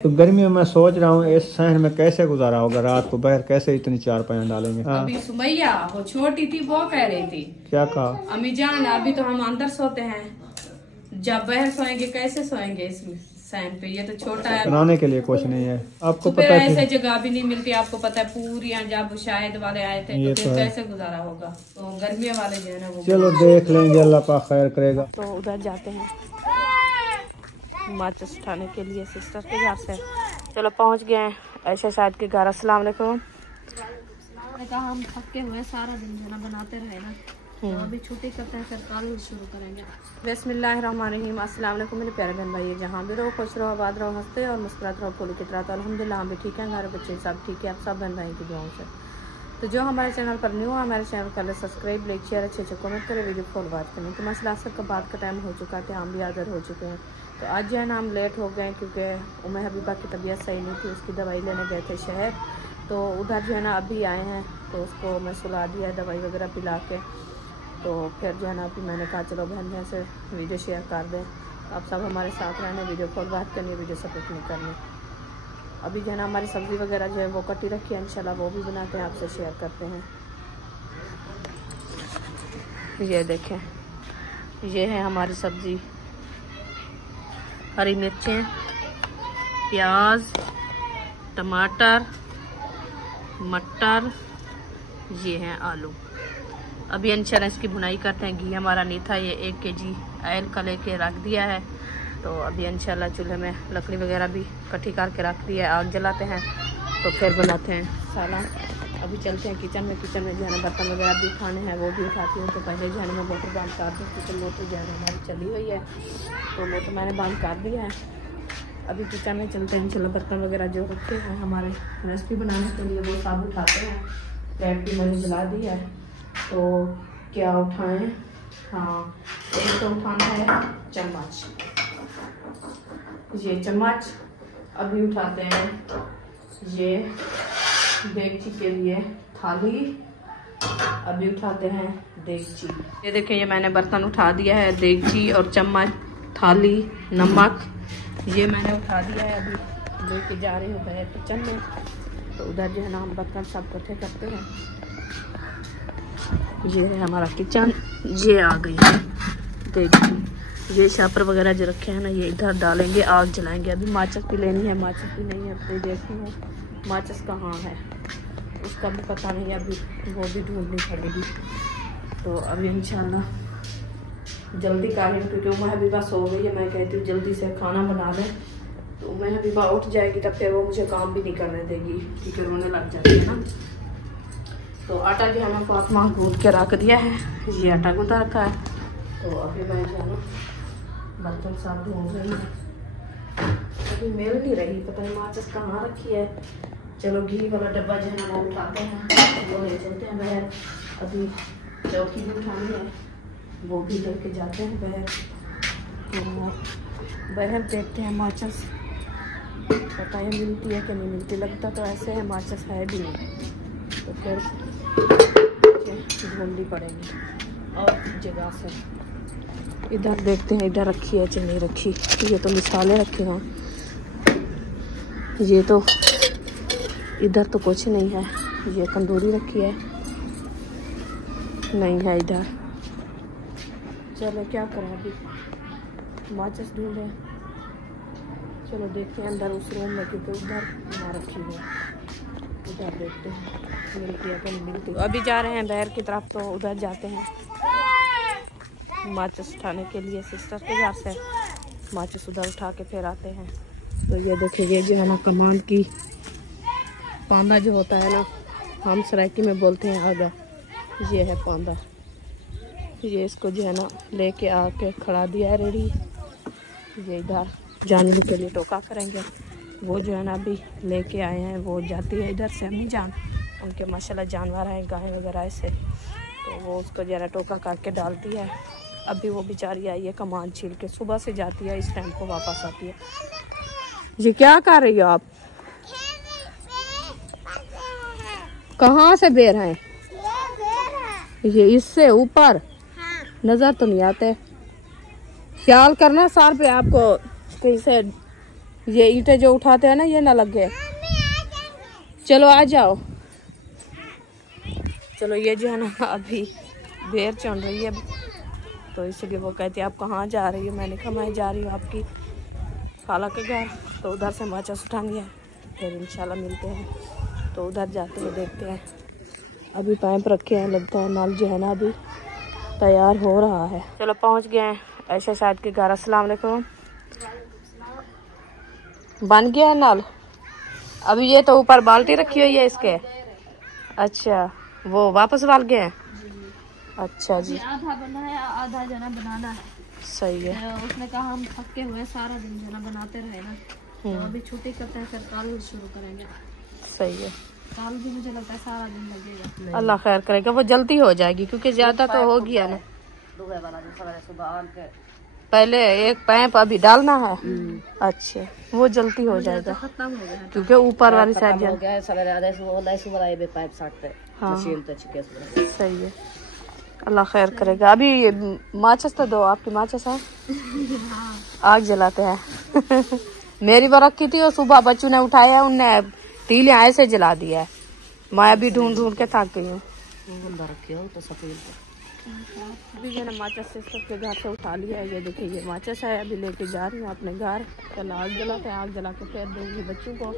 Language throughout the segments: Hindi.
तो गर्मियों में सोच रहा हूँ इस शहर में कैसे गुजारा होगा रात को, बाहर कैसे इतनी चारपाई डालेंगे। हाँ। अभी सुमैया वो छोटी थी वो कह रही थी क्या कहा? अम्मी जान अभी तो हम अंदर सोते हैं, जब बाहर सोएंगे कैसे सोएंगे इस सैन पे, ये तो छोटा है। बनाने के लिए कुछ नहीं है, आपको सुबह पता है ऐसे जगह भी नहीं मिलती, आपको पता है पूरी जब शायद वाले आए थे तो फिर कैसे गुजारा होगा। तो गर्मियों वाले जो है ना वो चलो देख लेंगे, अल्लाह पाक खैर करेगा। तो उधर जाते हैं माचिस उठाने के लिए सिस्टर के घर से। चलो पहुंच गए हैं ऐशा शायद के घर। अस्सलाम वालेकुम। कहा हम थके हुए सारा दिन जो ना बनाते रहे ना, तो अभी छुट्टी करते हैं फिर कल शुरू करेंगे। बिस्मिल्लाहिर्रहमानिर्रहीम। अस्सलाम वालेकुम मेरे प्यारे बहन भाई, जहाँ भी रहो खुश रहो आबाद रहो, हंसते और मुस्कुराते रहो फूल की तरह। तो अल्हम्दुलिल्लाह हम भी ठीक हैं, हमारे बच्चे सब ठीक है, आप सब बहन भाई की दुआओं से। तो जो हमारे चैनल पर न्यू है हमारे चैनल कर ले सब्सक्राइब, लाइक शेयर, अच्छे कमेंट करें, वीडियो फॉलो बात करें। तो मसला असर का बात का टाइम हो चुका था, हम भी हाज़िर हो चुके हैं। तो आज जो है ना हम लेट हो गए क्योंकि उम्मे हबीबा की तबीयत सही नहीं थी, उसकी दवाई लेने गए थे शहर। तो उधर जो है ना अभी आए हैं, तो उसको मैं सुला दिया दवाई वगैरह पिला के। तो फिर जो है ना अभी मैंने कहा चलो बहन बहन से वीडियो शेयर कर दें, आप सब हमारे साथ रहने, वीडियो कॉल बात करनी है, वीडियो सपोर्ट नहीं करनी। अभी जो है ना हमारी सब्ज़ी वगैरह जो है वो कटी रखी है, इंशाल्लाह वो भी बनाते हैं, आपसे शेयर करते हैं। ये देखें, ये है हमारी सब्ज़ी, हरी मिर्चें, प्याज, टमाटर, मटर, ये हैं आलू। अभी इंशाल्लाह इसकी भुनाई करते हैं। घी हमारा नहीं था, ये 1 kg ऑयल का लेके रख दिया है। तो अभी इंशाल्लाह चूल्हे में लकड़ी वगैरह भी इकट्ठी करके रख दी है, आग जलाते हैं तो फिर बनाते हैं सालन। अभी चलते हैं किचन में। किचन में जो है ना बर्तन वगैरह भी खाने हैं वो भी उठाती हूँ। तो पहले जो है ना मैं मोटर बंद कर दूँ, किचन मोटर जो है हमारी चली हुई है, तो मोटर मैंने बंद कर दिया है। अभी किचन में चलते हैं, इंशाल्लाह बर्तन वगैरह जो रखे हैं हमारे रेसिपी बनाने के लिए वो सब उठाते हैं। प्लेट भी मैंने जला दी है, तो क्या उठाएं? हाँ, एक तो उठाना है चम्मच, ये चम्मच। अभी उठाते हैं ये देगची के लिए थाली। अभी उठाते हैं देगची। ये देखें, ये मैंने बर्तन उठा दिया है, देगची और चम्मच, थाली, नमक ये मैंने उठा दिया है। अभी लेके जा रही हूँ बाहर किचन में। तो उधर जो है ना हम बर्तन सब इकट्ठे करते हैं। ये है हमारा किचन, ये आ गई है देखिए। ये शापर वगैरह जो रखे हैं ना ये इधर डालेंगे, आग जलाएंगे। अभी माचिस भी लेनी है, माचिस भी नहीं है, तो देखनी है माचिस कहाँ है, उसका भी पता नहीं है, अभी वो भी ढूंढनी पड़ेगी। तो अभी इंशाल्लाह जल्दी कर रही हूँ क्योंकि उम्मे हबीबा सो गई है। मैं कहती हूँ जल्दी से खाना बना लें, तो उम्मे हबीबा उठ जाएगी तब फिर वो मुझे काम भी नहीं करने देगी क्योंकि रोने लग जाती है ना। तो आटा जो है ना फातिमा गूंद के रख दिया है, ये आटा गूंदा रखा है। तो अभी मैं जो है ना बर्तन साफ ढूंढ रही हूँ, अभी मिल नहीं रही, पता नहीं माचिस कहाँ रखी है। चलो घी वाला डब्बा जो है ना वो उठाते हैं, वो ले चलते हैं बाहर। अभी चौकी भी उठानी है, वो भी लेके जाते हैं बाहर। तो बाहर देखते हैं माचिस, पता ही मिलती है कि नहीं मिलती, लगता तो ऐसे है माचिस है भी नहीं, तो फिर ढूंढनी पड़ेगी और जगह से। इधर देखते हैं, इधर रखी है कि नहीं रखी। ये तो मिसाले रखे हैं, ये तो इधर तो कुछ नहीं है। ये तंदूरी रखी है, नहीं है इधर। चलो क्या करें, अभी माचिस ढूंढे। चलो देखते हैं अंदर उस रूम में, क्योंकि उधर ना रखी है, उधर देखते हैं मिलती है कि नहीं मिलती। अभी जा रहे हैं बाहर की तरफ, तो उधर जाते हैं माचिस उठाने के लिए सिस्टर के घर से। माचिस उधर उठा के फिर आते हैं। तो ये देखिए, ये जो है ना कमान की पांदा जो होता है ना, हम सराइकी में बोलते हैं आगा, ये है पांदा। ये इसको जो है ना लेके आके खड़ा दिया है रेडी। ये इधर जानवर के लिए टोका करेंगे, वो जो है ना अभी लेके आए हैं। वो जाती है इधर से अम्मी जान, उनके माशाल्लाह जानवर हैं गाय वगैरह ऐसे, तो वो उसको जरा टोका करके डालती है। अभी वो बेचारी आई है कमान छील के, सुबह से जाती है, इस टाइम को वापस आती है। ये क्या कर रही हो आप? कहाँ से बेर हैं? ये इससे ऊपर नजर तो नहीं आते, ख्याल करना सर पे आपको कहीं से ये ईंटें जो उठाते हैं ना ये ना लग गए। चलो आ जाओ। चलो ये जो है ना अभी बेर चढ़ रही है, तो इसलिए वो कहती है आप कहाँ जा रही हो। मैंने कहा मैं जा रही हूँ आपकी खाला के घर, तो उधर से माचिस उठानी है, फिर इंशाल्लाह मिलते हैं। तो उधर जाते हैं, देखते हैं। अभी पाइप रखे हैं, लगता है नल जो है ना अभी तैयार हो रहा है। चलो पहुँच गए हैं ऐशा शायद के घर। अस्सलाम वालेकुम। बन गया है नल? अभी ये तो ऊपर बाल्टी रखी हुई है इसके। अच्छा, वो वापस डाल गए हैं? अच्छा जी। आधा बना है, आधा जना बनाना है। सही है। उसने कहा हम थके हुए सारा दिन जना बनाते रहे ना, तो अभी छुट्टी करते हैं, फिर कल शुरू करेंगे। सही है। कल भी मुझे लगता है सारा दिन लगेगा। अल्लाह खैर करेगा, वो जल्दी हो जाएगी क्योंकि ज्यादा तो हो गया ना। पहले एक पाइप अभी डालना है। अच्छा, वो जल्दी हो जाएगा खत्म हो गया क्योंकि ऊपर वाली साइड हाँ सही है। अल्लाह खैर करेगा। अभी ये माचिस तो दो, आपकी माचिस है? आग जलाते हैं। मेरी बार रखी थी और सुबह बच्चों ने उठाया, उनने तीले ऐसे जला दिया है। मैं अभी ढूंढ ढूंढ के थक गई हूँ। अभी मैंने माचिस से सबके घर से उठा लिया है। ये देखिए ये माचिस है, अभी लेके जा रही हूँ अपने घर। कल आग जलाते हैं, आग जला के फिर दूंगी बच्चों को,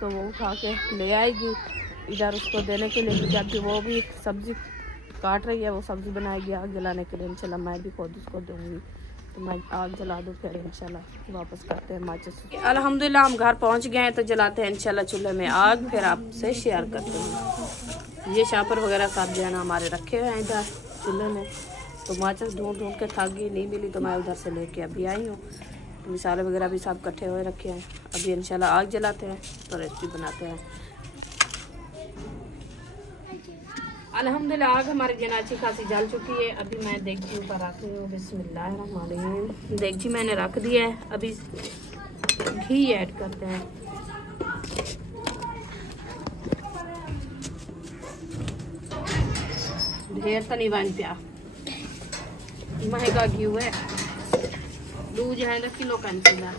तो वो उठा के ले आएगी इधर उसको देने के लिए, क्योंकि अभी वो भी सब्जी काट रही है, वो सब्जी बनाएगी आग जलाने के लिए। इंशाल्लाह मैं भी खुद उसको दूंगी, तो मैं आग जला दूँ, फिर इंशाल्लाह वापस करते हैं माचिस। अल्हम्दुलिल्लाह हम घर पहुँच गए हैं, तो जलाते हैं इंशाल्लाह चूल्हे में आग, फिर आपसे शेयर करते हैं। ये शापर वगैरह सब जो है ना हमारे रखे हुए हैं इधर चूल्हे में। तो माचिस ढूंढ ढूंढ के थक गई, नहीं मिली, तो मैं उधर से लेके अभी आई हूँ। तो मिसाले वगैरह भी सब इकट्ठे हुए रखे हैं। अभी इंशाल्लाह आग जलाते हैं तो रेसिपी बनाते हैं। अल्हम्दुलिल्लाह आग हमारी जना अच्छी खासी जल चुकी है। अभी मैं देगची ऊपर रख रही हूँ। बिस्मिल्लाहिर्रहमानिर्रहीम। देगची मैंने रख दिया है, अभी घी ऐड करते हैं। ढेर तो नहीं बन पिया, महंगा घी है, दूध जो है ना किलो का निकला।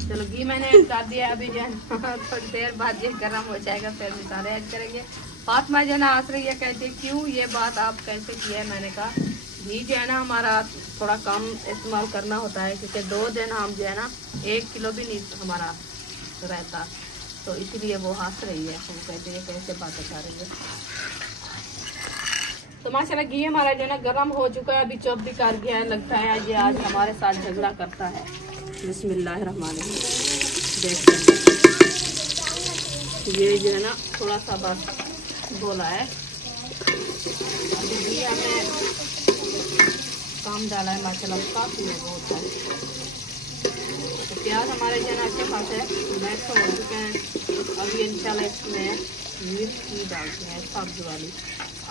चलो घी मैंने ऐड कर दिया। अभी जो है थोड़ी देर बाद ये गर्म हो जाएगा, फिर मसाले ऐड करेंगे। फातिमा जो है ना हंस रही है, कहती क्यों ये बात आप कैसे की है। मैंने कहा घी जो है ना हमारा थोड़ा कम इस्तेमाल करना होता है, क्योंकि 2 दिन हम जो है ना 1 किलो भी नहीं हमारा रहता, तो इसीलिए वो हंस रही है। वो कहती है कैसे बातें कर रही है। तो माशाल्लाह घी हमारा जो है ना गर्म हो चुका है, अभी चॉप भी कर गया है। लगता है ये आज हमारे साथ झगड़ा करता है। बिस्मिल्लाहिर्रहमानिर्रहीम। देखते ये जो है ना थोड़ा सा बस बोला है। अभी घी हमने कम डाला है माशाल्लाह, काफी है, बहुत है। तो प्याज हमारे जो है ना अच्छे खासे मैश हो चुके हैं। अभी इंशाल्लाह इसमें मिर्ची डालते हैं सब्ज वाली,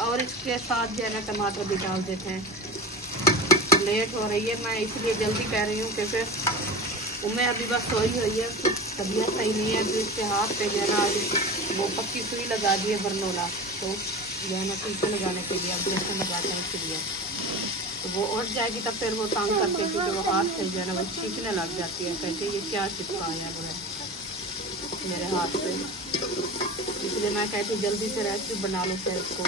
और इसके साथ जो है ना टमाटर भी डाल देते हैं। लेट हो रही है, मैं इसलिए जल्दी कह रही हूँ क्योंकि उम्में अभी बस सोई हुई है, तबीयत सही नहीं है। अभी उसके हाथ पे जो है ना वो पक्की सुई लगा दी है बरनोला, तो जो है ना टीके लगाने के लिए ऑपरेशन लगाते हैं इसलिए। तो वो उठ जाएगी तब फिर वो तंग करके, क्योंकि वो हाथ से जो है ना वो चीखने लग जाती है, कहते ये क्या चिपका है मेरे हाथ पे। इसलिए मैं कहती जल्दी से रेसिपी बना लो, फिर इसको।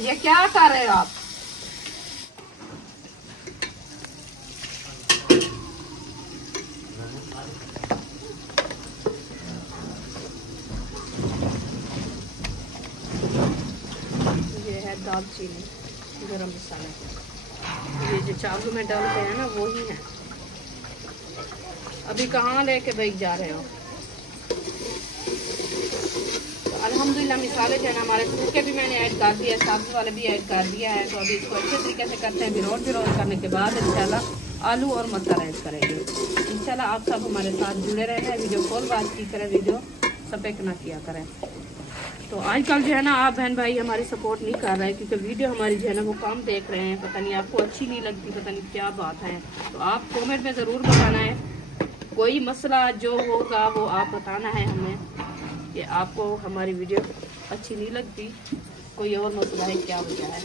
ये क्या कर रहे हो आप? ये है दालचीनी, गरम मसाला। ये जो चावल में डालते हैं ना वो ही है। अभी कहाँ लेके बैठ जा रहे हो? अल्हम्दुलिल्लाह मिसाले जो है ना हमारे सूखे भी मैंने ऐड कर दिया, सब्ज़ वाले भी ऐड कर दिया है। तो अभी इसको अच्छे तरीके से करते हैं। बिरोल करने के बाद इंशाल्लाह आलू और मटर ऐड करेंगे। इंशाल्लाह आप सब हमारे साथ जुड़े रहें, वीडियो कॉल बात की करें, वीडियो सपेक ना किया करें। तो आजकल जो है ना आप बहन भाई हमारी सपोर्ट नहीं कर रहे हैं, क्योंकि वीडियो हमारी जो है ना वो कम देख रहे हैं। पता नहीं आपको अच्छी नहीं लगती, पता नहीं क्या बात है। तो आप कॉमेंट में ज़रूर बताना है, कोई मसला जो होगा वो आप बताना है हमें कि आपको हमारी वीडियो अच्छी नहीं लगती, कोई और मसला है, क्या वजह है।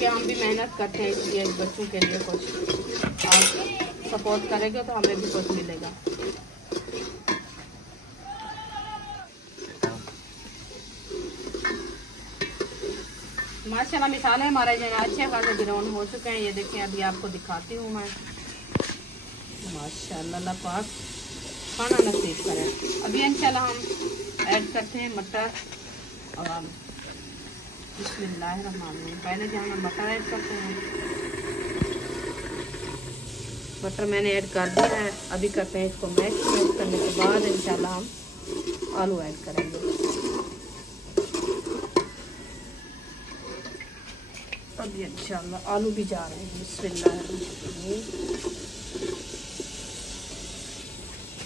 क्योंकि हम भी मेहनत करते हैं, इसलिए बच्चों के लिए कुछ आप सपोर्ट करेंगे तो हमें भी कुछ मिलेगा। माशाल्लाह मिसालें हमारे जो अच्छे खासे ग्राउंड हो चुके हैं। ये देखें, अभी आपको दिखाती हूँ मैं। माशाल्लाह, अल्लाह पाक खाना नसीब करें। अभी इंशाल्लाह हम ऐड करते हैं मटर और आलू। बिस्मिल्लाहिर्रहमानिर्रहीम। पहले जो हम मटर ऐड करते हैं, मटर मैंने ऐड कर दिया है। अभी करते हैं इसको मैश करने के बाद इंशाल्लाह हम आलू ऐड करेंगे। अभी इंशाल्लाह आलू भी जा रहे हैं। बिस्मिल्लाहिर्रहमानिर्रहीम।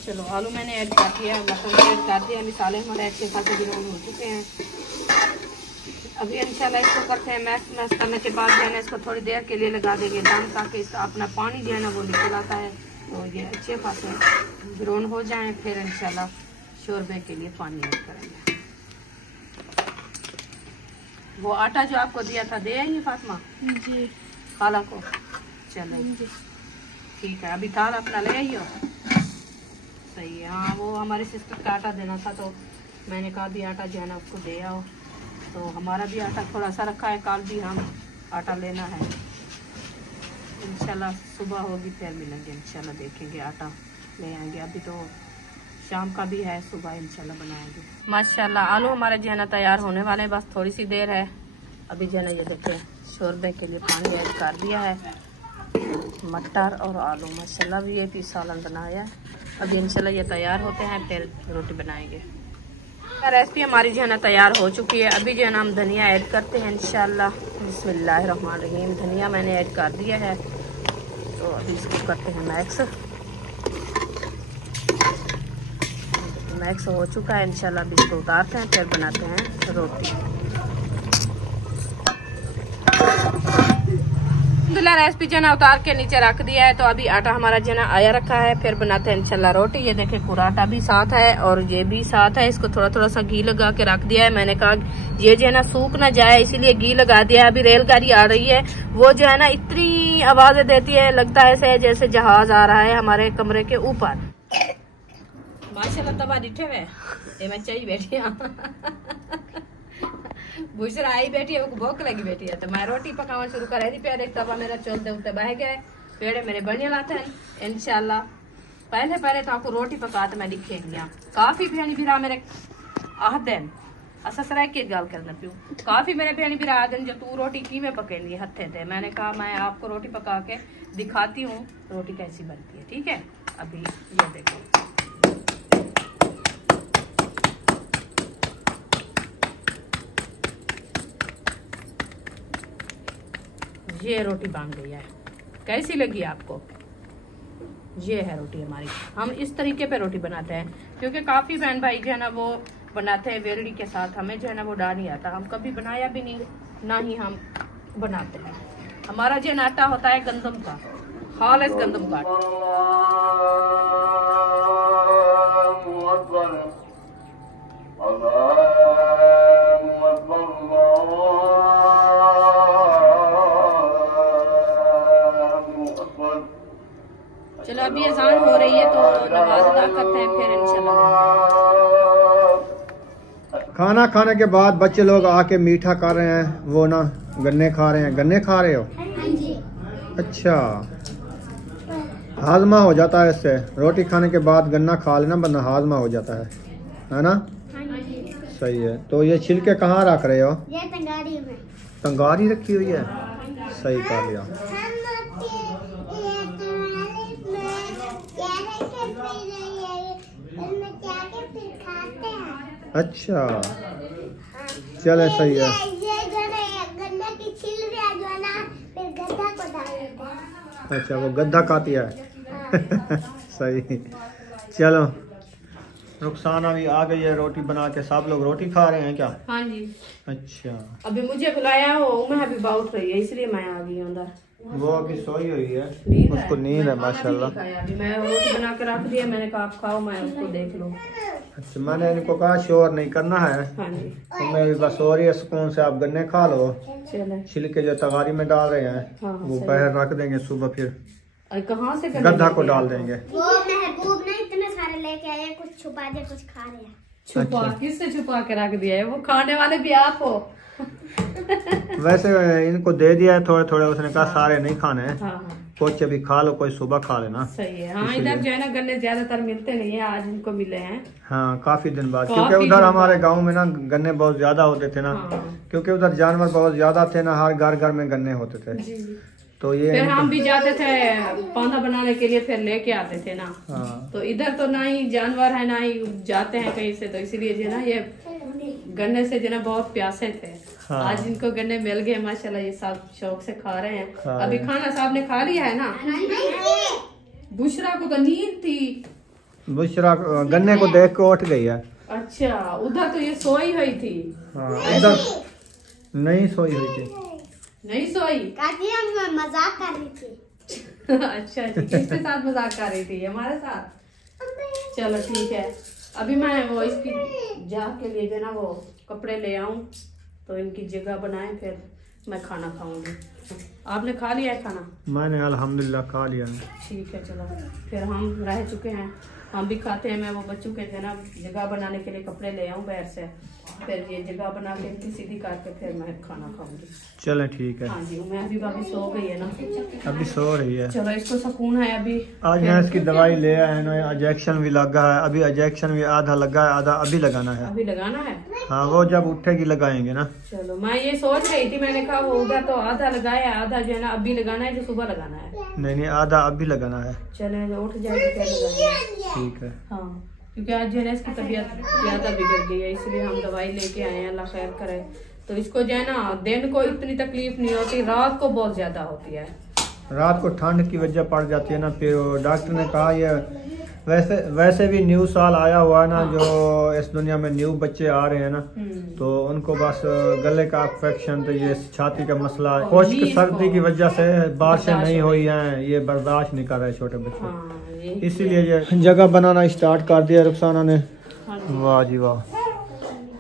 चलो आलू मैंने ऐड कर दिया, मटर ऐड कर दिया। मिसालें हमारे अच्छे खासे ग्राउंड हो चुके हैं। अभी इंशाल्लाह इसको करते हैं मैश करने के बाद जो है ना इसको थोड़ी देर के लिए लगा देंगे दम, ताकि इसका अपना पानी जो है ना वो निकल आता है, तो ये अच्छे खासे ग्राउंड हो जाए। फिर इंशाल्लाह शोरबे के लिए पानी ऐड करेंगे। वो आटा जो आपको दिया था दे आएंगे फातिमा जी खाला को? चलो ठीक है, अभी थाल अपना ले आइयो। सही है। हाँ, वो हमारी सिस्टर का आटा देना था, तो मैंने कहा भी आटा जो है ना उसको दे आओ। तो हमारा भी आटा थोड़ा सा रखा है, कल भी हम आटा लेना है। इंशाल्लाह सुबह होगी फिर मिलेंगे, इंशाल्लाह देखेंगे, आटा ले आएंगे। अभी तो शाम का भी है, सुबह इंशाल्लाह बनाएंगे। माशाल्लाह आलू हमारे जो है ना तैयार होने वाले हैं, बस थोड़ी सी देर है। अभी जो है ना ये देखें शोरबे के लिए पानी ऐड कर दिया है। मटर और आलू माशाल्लाह भी ये सालन बनाया है। अभी इंशाल्लाह ये तैयार होते हैं, फिर रोटी बनाएंगे। रेसिपी हमारी जो है ना तैयार हो चुकी है। अभी जो है ना हम धनिया ऐड करते हैं इंशाल्लाह। बिस्मिल्लाहिर्रहमानिर्रहीम। धनिया मैंने ऐड कर दिया है, तो अभी इसको करते हैं मैक्स हो चुका है इंशाल्लाह। अभी इसको उतारते हैं, फिर बनाते हैं रोटी। अलहमदुलिल्लाह रेसिपी जो है ना उतार के नीचे रख दिया है, तो अभी आटा हमारा जो है ना आया रखा है, फिर बनाते हैं इंशाल्लाह रोटी। ये देखें पूरा आटा भी साथ है और ये भी साथ है। इसको थोड़ा थोड़ा सा घी लगा के रख दिया है। मैंने कहा ये जो है ना सूख ना जाए, इसीलिए घी लगा दिया है। अभी रेलगाड़ी आ रही है, वो जो है ना इतनी आवाजें देती है, लगता है ऐसे जैसे जहाज आ रहा है हमारे कमरे के ऊपर। माशाल्लाह तबा डिठे हुए ये मैं चाहिए बैठी बुशरा आई बैठी है, वो भूख लगी बैठी है, तो मैं रोटी पकाना शुरू कर रही प्यारे। तबा मेरा चलते उठते बह गए, पेड़े मेरे बने लाते हैं इंशाल्लाह। पहले तो आपको रोटी पकाते मैं दिखेंगी। काफी भेणी भी रहा मेरे आह दिन अससरा की गल करना पियो। काफी मेरे भेणी भी रहा दिन जो तू रोटी की में पकेंगी हथे थे। मैंने कहा मैं आपको रोटी पका के दिखाती हूँ रोटी कैसी बनती है, ठीक है। अभी ये देखो ये रोटी बन गई है, कैसी लगी आपको? ये है रोटी हमारी। हम इस तरीके पे रोटी बनाते हैं, क्योंकि काफी बहन भाई जो है ना वो बनाते हैं वेलड़ी के साथ। हमें जो है ना वो डा नहीं आता, हम कभी बनाया भी नहीं, ना ही हम बनाते हैं। हमारा जो आटा होता है गंदम का, खालिस गंदम का। चलो अभी अजान हो रही है, तो नमाज अदा करते हैं, फिर इंशाल्लाह। खाना खाने के बाद बच्चे लोग आके मीठा खा रहे हैं, वो ना गन्ने खा रहे हैं। गन्ने खा रहे हो? अच्छा, हाजमा हो जाता है इससे। रोटी खाने के बाद गन्ना खा लेना, वरना हाजमा हो जाता है ना? सही है। तो ये छिलके कहाँ रख रहे हो? ये तंगारी में। तंगारी रखी हुई है, सही कर लिया। अच्छा चले, सही है। ये गन्ने की छिल जो है ना, फिर गड्ढा को डाल देते हैं। अच्छा, वो गड्ढा खाती है। सही। चलो, रुखसाना भी आ गई है रोटी बना के। सब लोग रोटी खा रहे हैं क्या? हाँ जी। अच्छा, अभी मुझे बुलाया हो, मैं अभी बहुत रही है, इसलिए मैं आ गई अंदर। वो अभी सोई हुई है, उसको नींद है माशाल्लाह। अभी मैं रोटी बना के रख दिया, मैंने कहा आप खाओ, मैं उसको देख लूँ। अच्छा, मैंने इनको कहा शोर नहीं करना है। हाँ जी। तो मैं भी बस और ही सुकून से आप गन्ने खा लो। चले। छिलके जो तगारी में डाल रहे हैं हाँ, वो बाहर रख देंगे, सुबह फिर कहाँ से गड्ढा को डाल देंगे। वो महबूब ने इतने सारे लेके आए, कुछ छुपा दे कुछ खा रहे हैं। छुपा? अच्छा। किससे छुपा के रख दिया है? वो खाने वाले भी आप हो। वैसे इनको दे दिया है थोड़े थोड़े, उसने कहा सारे नहीं खाने हैं, हाँ हाँ कुछ अभी खा लो, कोई सुबह खा लेना। सही है। हाँ, इधर जो है ना गन्ने ज्यादातर मिलते नहीं है, आज इनको मिले हैं। हाँ, काफी दिन बाद, काफी क्योंकि दिन उधर बाद। हमारे गांव में ना गन्ने बहुत ज्यादा होते थे ना। हाँ। क्योंकि उधर जानवर बहुत ज्यादा थे ना, हर घर घर में गन्ने होते थे। जी जी। तो ये फिर हम भी जाते थे पौधा बनाने के लिए, फिर लेके आते थे ना। हाँ। तो इधर तो ना ही जानवर है ना ही जाते हैं कहीं से, तो इसीलिए जो ना ये गन्ने से जो ना बहुत प्यासे थे। हाँ। आज इनको गन्ने मिल गए माशाल्लाह, ये सब शौक से खा रहे हैं। खा अभी रहे हैं। खाना साहब ने खा लिया है ना? बुशरा को तो नींद थी। बुशरा गन्ने को देख के उठ गई है। अच्छा, उधर तो ये सोई हुई थी। हाँ, उधर नहीं सोई हुई थी। नहीं सोई? काकी हम मजाक कर रही थी। अच्छा जी, किसके साथ मजाक कर रही थी? हमारे साथ? चलो ठीक है, अभी मैं वो इसकी जा के लिए जो ना वो कपड़े ले आऊं, तो इनकी जगह बनाए, फिर मैं खाना खाऊंगी। आपने खा लिया है खाना? मैंने अल्हम्दुलिल्लाह खा लिया। ठीक है, चलो फिर हम रह चुके हैं, हम भी खाते हैं। मैं वो बच्चों के जो ना जगह बनाने के लिए कपड़े ले आऊं बाहर से, फिर ये जगह बना के इनकी सीधी करके फिर मैं खाना खाऊंगी। चलें ठीक है। हाँ जी, मैं अभी भाभी सो गई है ना, अभी सो रही है। चलो इसको सुकून है अभी। आज मैं इसकी दवाई ले आया है ना, इंजेक्शन भी लगा है। अभी इंजेक्शन भी आधा लगा है, आधा अभी लगाना है। अभी लगाना है? हाँ, वो जब उठेगी लगाएंगे ना। चलो, मैं ये सोच रही थी, मैंने कहा वो उधर तो आधा लगाया, आधा जो है ना अभी लगाना है, जो सुबह लगाना है। नहीं नहीं, आधा अभी लगाना है। चले, जो उठ जाएगी फिर लगाएंगे। ठीक है। हाँ, क्योंकि आज जो है ना इसकी तबीयत ज्यादा बिगड़ गई है, इसलिए हम दवाई लेके आए हैं, अल्लाह खैर करे। तो इसको जो है ना दिन को इतनी तकलीफ नहीं होती, रात को बहुत ज्यादा होती है। रात को ठंड की वजह पड़ जाती है ना, फिर डॉक्टर ने कहा ये वैसे भी न्यू साल आया हुआ है ना। हाँ। जो इस दुनिया में न्यू बच्चे आ रहे हैं ना, तो उनको बस गले का इन्फेक्शन, तो ये छाती का मसला, खुश्क सर्दी की वजह से बारिशें नहीं हुई हैं, ये बर्दाश्त नहीं कर रहे छोटे बच्चे। हाँ, इसीलिए ये जगह बनाना स्टार्ट कर दिया रुखसाना ने। हाँ। वाह जी वाह।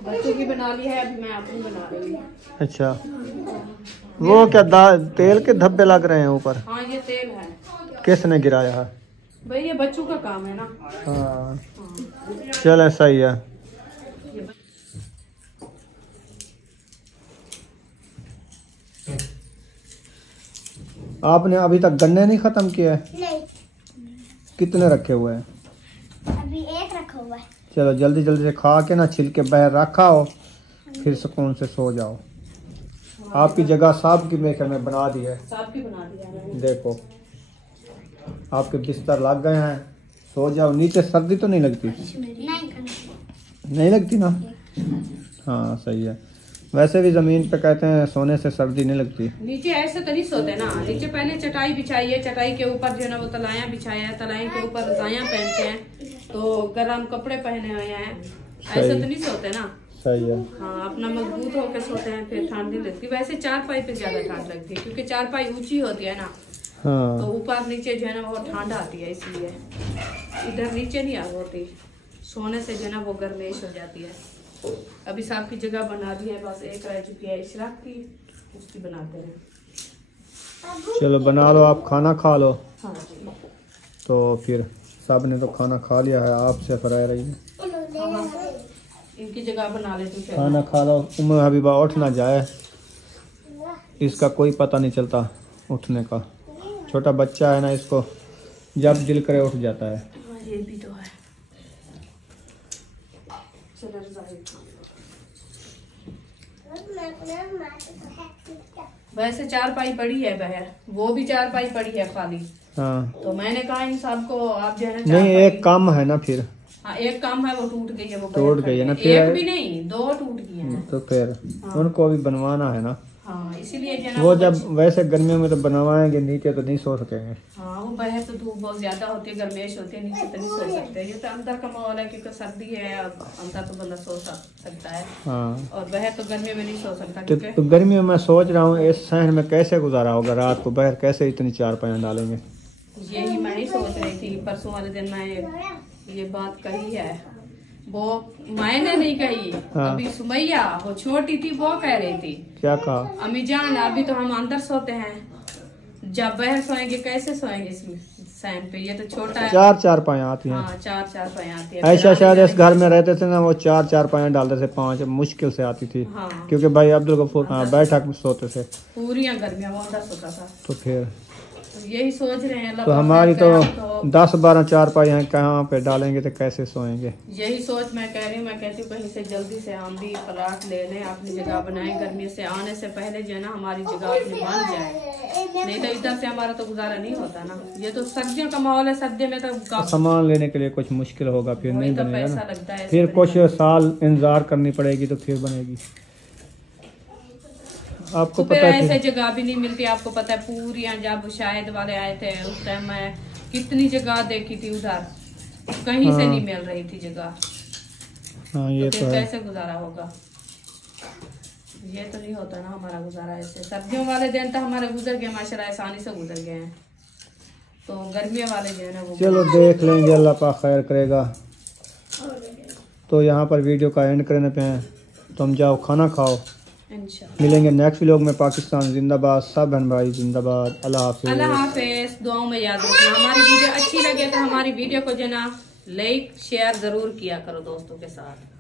बच्चों की बना ली है, अभी मैं अपनी बना रही हूँ। अच्छा, वो क्या तेल के धब्बे लग रहे हैं ऊपर? हाँ, ये तेल है। किसने गिराया है? भाई ये बच्चों का काम है ना। हाँ, चले सही है। आपने अभी तक गन्ने नहीं खत्म किए हैं? नहीं, कितने रखे हुए हैं? अभी एक रखा हुआ है। चलो जल्दी जल्दी से खा के ना छिलके बाहर रखा हो, फिर सुकून से सो जाओ। आपकी जगह साहब की मेकर में बना दी है। साहब की बना दिया मैंने। देखो, आपके बिस्तर लग गए हैं, सो जाओ। नीचे सर्दी तो नहीं लगती? नहीं लगती ना? हाँ सही है। वैसे भी जमीन पे कहते हैं सोने से सर्दी नहीं लगती। नीचे ऐसे तो नहीं सोते ना, नीचे पहले चटाई बिछाई है, चटाई के ऊपर जो है ना वो तलाया बिछाया है, तलाई के ऊपर रजाइयाँ पहनते हैं, तो गर्म कपड़े पहने हुए हैं, ऐसे तो नहीं सोते ना। सही है। हाँ, अपना मजबूत होकर सोते हैं, फिर ठंड नहीं लगती। वैसे चारपाई पे ज्यादा ठंड लगती है, क्योंकि चारपाई ऊंची होती है ना, हाँ। तो ऊपर नीचे जो है ना वो ठंड आती है, इसलिए इधर नीचे नहीं आ होती। सोने से जो है ना वो गर्मेश हो जाती है। अभी साहब की जगह बना दी है, बस एक रह चुकी है इशराक की, उसकी बनाते हैं। चलो बना लो, आप खाना खा लो। हाँ जी। तो फिर सब ने तो खाना खा लिया है, आपसे रह रही है। इनकी जगह बना लेती हूँ। खाना खा लो। उम्म हबीबा उठ ना जाए, इसका कोई पता नहीं चलता उठने का। छोटा बच्चा है ना, इसको जब दिल करे उठ जाता है। ये भी तो है। चलो रज़ाई। वैसे चारपाई पड़ी है बाहर, वो भी चारपाई पड़ी है खाली। हाँ, तो मैंने कहा इन सबको आप जो है ना नहीं एक कम है ना फिर। हाँ, एक काम है वो टूट गई है, वो टूट गई है ना, फिर एक भी नहीं, दो टूट गई हैं। तो फिर उनको भी बनवाना है ना। हाँ, इसीलिए जो है ना वो जब वैसे गर्मियों में तो बनवाएंगे, नीचे तो नहीं सो सकेंगे। हाँ, वो बाहर तो धूप बहुत ज्यादा होती है, गर्मेश होती है, नीचे तो नहीं सो सकते। ये तो अंदर का माहौल है, क्योंकि सर्दी है, अब अंदर तो बंदा सो सकता है, हाँ, और बाहर तो गर्मी में नहीं सो सकता। तो गर्मियों में सोच रहा हूँ इस शहर में कैसे गुजारा होगा रात को, बाहर कैसे इतनी चारपाइयाँ डालेंगे। यही मैं ही सोच रही थी, परसों वाले दिन मैं ये बात कही है। वो मैंने नहीं कही। हाँ। अभी सुमैया वो छोटी थी वो कह रही थी क्या कहा? अम्मी जान अभी तो हम अंदर सोते हैं, जब बाहर सोएंगे कैसे सोएंगे इसमें सैन पे, ये तो छोटा है। 4 चारपाइयाँ आती हैं। हाँ 4 चारपाइयाँ आती है। ऐसा शायद इस घर में रहते थे ना, वो 4 चारपाइयाँ डालते थे, 5 मुश्किल से आती थी। हाँ। क्योंकि भाई अब्दुल गफूर बैठक में सोते थे, पूरी गर्मियाँ वो अंदर सोता था। तो फिर तो यही सोच रहे हैं तो हमारी तो 10-12 चारपाइयाँ कहाँ पे डालेंगे तो कैसे सोएंगे। यही सोच मैं कह रही हूँ। मैं कहती हूँ कहीं से जल्दी से हम भी प्लाट ले लें, अपनी जगह बनाएं, गर्मी से आने से पहले जो है ना हमारी जगह अपनी बन जाए, नहीं तो इधर से हमारा तो गुजारा नहीं होता ना। ये तो सर्दियों का माहौल है, सर्दी में तो सामान लेने के लिए कुछ मुश्किल होगा, फिर नहीं तो बनेगा पैसा ना, लगता है, फिर कुछ साल इंतजार करनी पड़ेगी तो फिर बनेगी। आपको तो फिर पता है ऐसे जगह भी नहीं मिलती। आपको पता है पूरी जब शायद वाले आए थे उस टाइम मैं कितनी जगह देखी थी उधर, कहीं से नहीं मिल रही थी जगह। हाँ ये तो तो फिर है। कैसे गुजारा होगा? ये तो नहीं होता ना हमारा गुजारा ऐसे। सर्दियों वाले दिन तो हमारे गुजर गए माशाल्लाह, आसानी से गुजर गए हैं। तो गर्मियों वाले जो है ना वो चलो देख लेंगे, अल्लाह पाक खैर करेगा। तो यहाँ पर वीडियो का एंड करने पे हैं, तुम जाओ खाना खाओ, इंशाल्लाह। मिलेंगे नेक्स्ट व्लॉग में। पाकिस्तान जिंदाबाद, सब बहन भाई जिंदाबाद। अल्लाह हाफिज़। अल्लाह हाफिज। दुआओं में याद रखना। हमारी वीडियो अच्छी लगे तो हमारी वीडियो को जो ना लाइक शेयर जरूर किया करो दोस्तों के साथ।